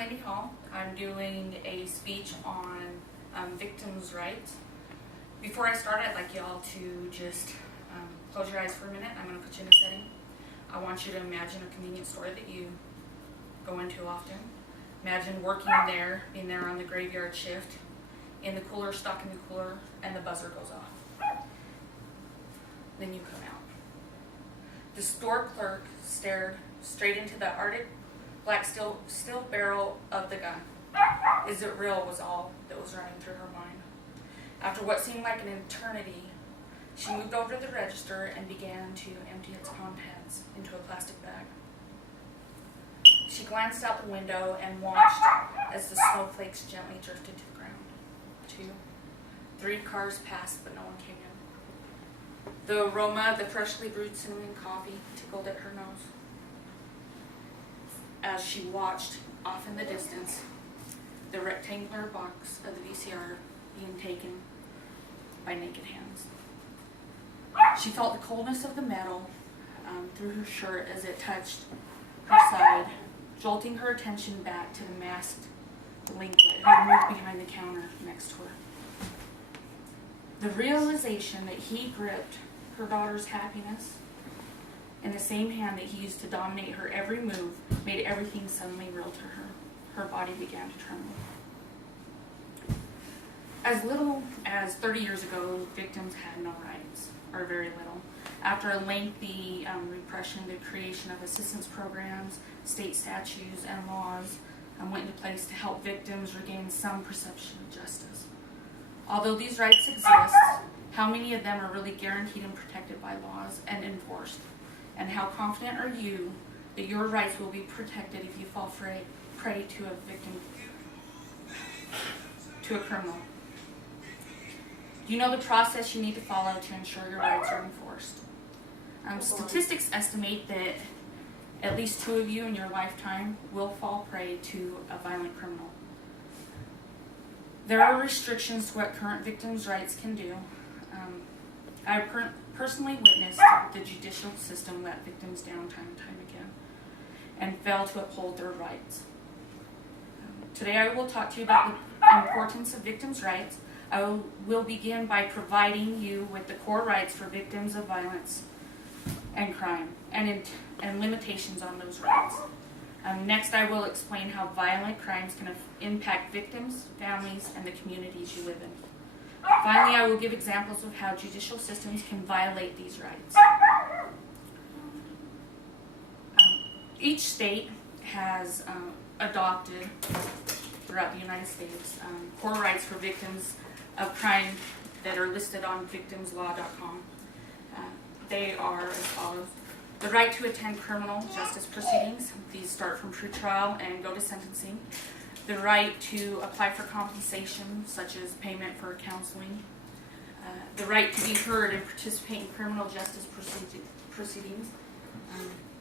Wendy Hall. I'm doing a speech on victims' rights. Before I start, I'd like y'all to just close your eyes for a minute. I'm going to put you in a setting. I want you to imagine a convenience store that you go into often. Imagine working there, being there on the graveyard shift, in the cooler, stocking the cooler, and the buzzer goes off. Then you come out. The store clerk stared straight into the Arctic black steel barrel of the gun. Is it real was all that was running through her mind. After what seemed like an eternity, she moved over to the register and began to empty its contents into a plastic bag. She glanced out the window and watched as the snowflakes gently drifted to the ground. 2, 3 cars passed, but no one came in. The aroma of the freshly brewed cinnamon coffee tickled at her nose. As she watched, off in the distance, the rectangular box of the VCR being taken by naked hands. She felt the coldness of the metal through her shirt as it touched her side, jolting her attention back to the masked delinquent who moved behind the counter next to her. The realization that he gripped her daughter's happiness in the same hand that he used to dominate her every move made everything suddenly real to her. Her body began to tremble. As little as 30 years ago, victims had no rights, or very little. After a lengthy repression, the creation of assistance programs, state statutes, and laws went into place to help victims regain some perception of justice. Although these rights exist, how many of them are really guaranteed and protected by laws and enforced? And how confident are you that your rights will be protected if you fall prey to a victim, to a criminal? You know the process you need to follow to ensure your rights are enforced. Statistics estimate that at least 2 of you in your lifetime will fall prey to a violent criminal. There are restrictions to what current victims' rights can do. I have personally witnessed the judicial system let victims down time and time again and fail to uphold their rights. Today I will talk to you about the importance of victims' rights. I will begin by providing you with the core rights for victims of violence and crime and limitations on those rights. Next, I will explain how violent crimes can impact victims, families, and the communities you live in. Finally, I will give examples of how judicial systems can violate these rights. Each state has adopted, throughout the United States, core rights for victims of crime that are listed on victimslaw.com. They are as follows. The right to attend criminal justice proceedings. These start from pretrial and go to sentencing. The right to apply for compensation, such as payment for counseling. The right to be heard and participate in criminal justice proceedings,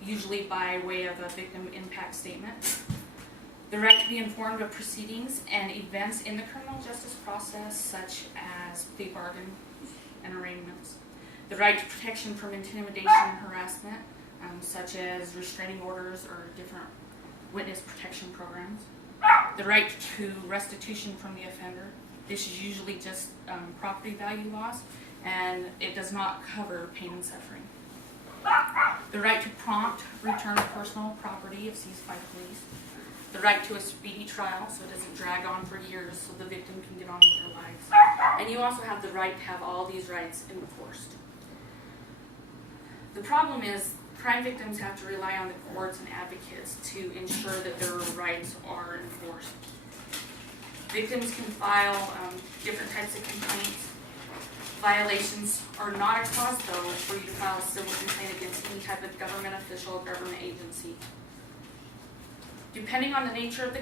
usually by way of a victim impact statement. The right to be informed of proceedings and events in the criminal justice process, such as plea bargain and arraignments. The right to protection from intimidation and harassment, such as restraining orders or different witness protection programs. The right to restitution from the offender. This is usually just property value loss, and it does not cover pain and suffering. The right to prompt return of personal property if seized by police. The right to a speedy trial, so it doesn't drag on for years, so the victim can get on with their lives. And you also have the right to have all these rights enforced. The problem is, crime victims have to rely on the courts and advocates to ensure that their rights are enforced. Victims can file different types of complaints. Violations are not a cause, though, for you to file a civil complaint against any type of government official or government agency. Depending on the nature of the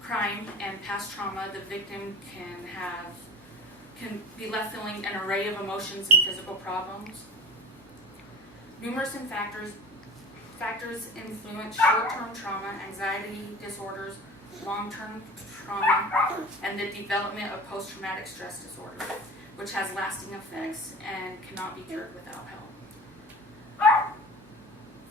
crime and past trauma, the victim can be left feeling an array of emotions and physical problems. Numerous factors influence short-term trauma, anxiety disorders, long-term trauma, and the development of post-traumatic stress disorder, which has lasting effects and cannot be cured without help.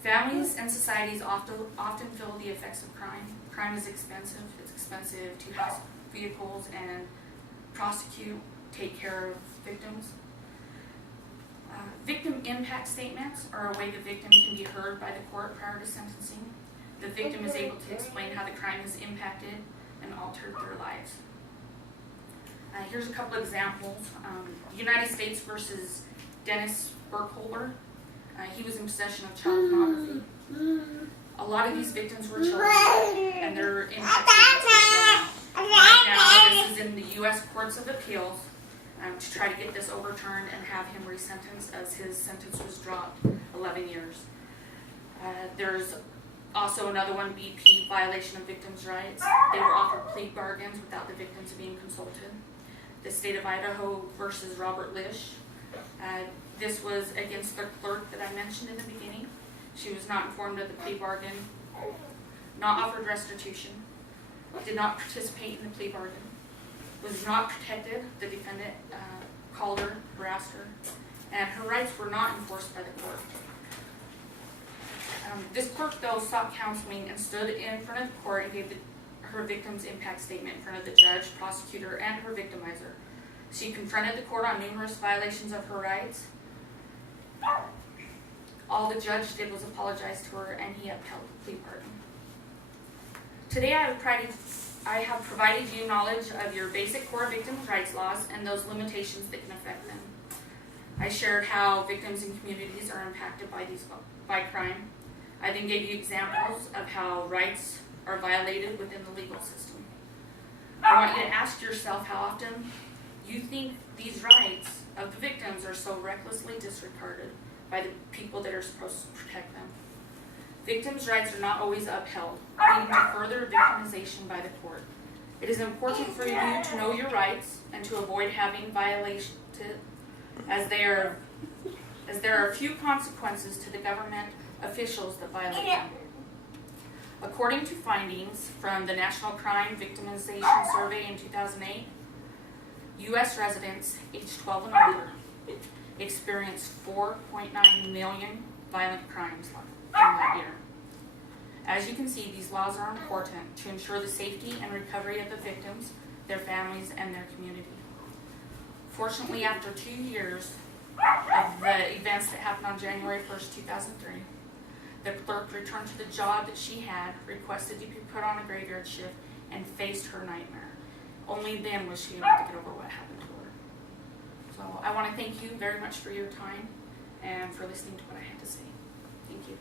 Families and societies often feel the effects of crime. Crime is expensive. It's expensive to house vehicles and prosecute, take care of victims. Victim impact statements are a way the victim can be heard by the court prior to sentencing. The victim is able to explain how the crime has impacted and altered their lives. Here's a couple examples. United States versus Dennis Burkholder. He was in possession of child pornography. A lot of these victims were children, and their impact statements are right now, this is in the U.S. Courts of Appeals to try to get this overturned and have him resentenced, as his sentence was dropped 11 years. There's also another one, BP, violation of victims' rights. They were offered plea bargains without the victims being consulted. The state of Idaho versus Robert Lish. This was against the clerk that I mentioned in the beginning. She was not informed of the plea bargain, not offered restitution, did not participate in the plea bargain, was not protected. The defendant called her, harassed her, and her rights were not enforced by the court. This clerk, though, sought counseling and stood in front of the court and gave her victim's impact statement in front of the judge, prosecutor, and her victimizer. She confronted the court on numerous violations of her rights. All the judge did was apologize to her, and he upheld the plea bargain. Today I have provided you knowledge of your basic core victims' rights laws and those limitations that can affect them. I shared how victims and communities are impacted by crime. I then gave you examples of how rights are violated within the legal system. I want you to ask yourself how often you think these rights of the victims are so recklessly disregarded by the people that are supposed to protect them. Victims' rights are not always upheld, leading to further victimization by the court. It is important for you to know your rights and to avoid having violations, as there are few consequences to the government officials that violate them. According to findings from the National Crime Victimization Survey in 2008, U.S. residents aged 12 and older experienced 4.9 million violent crimes in that year. As you can see, these laws are important to ensure the safety and recovery of the victims, their families, and their community. Fortunately, after 2 years of the events that happened on January 1st, 2003, the clerk returned to the job that she had, requested to be put on a graveyard shift, and faced her nightmare. Only then was she able to get over what happened to her. So I want to thank you very much for your time and for listening to what I had to say. Thank you.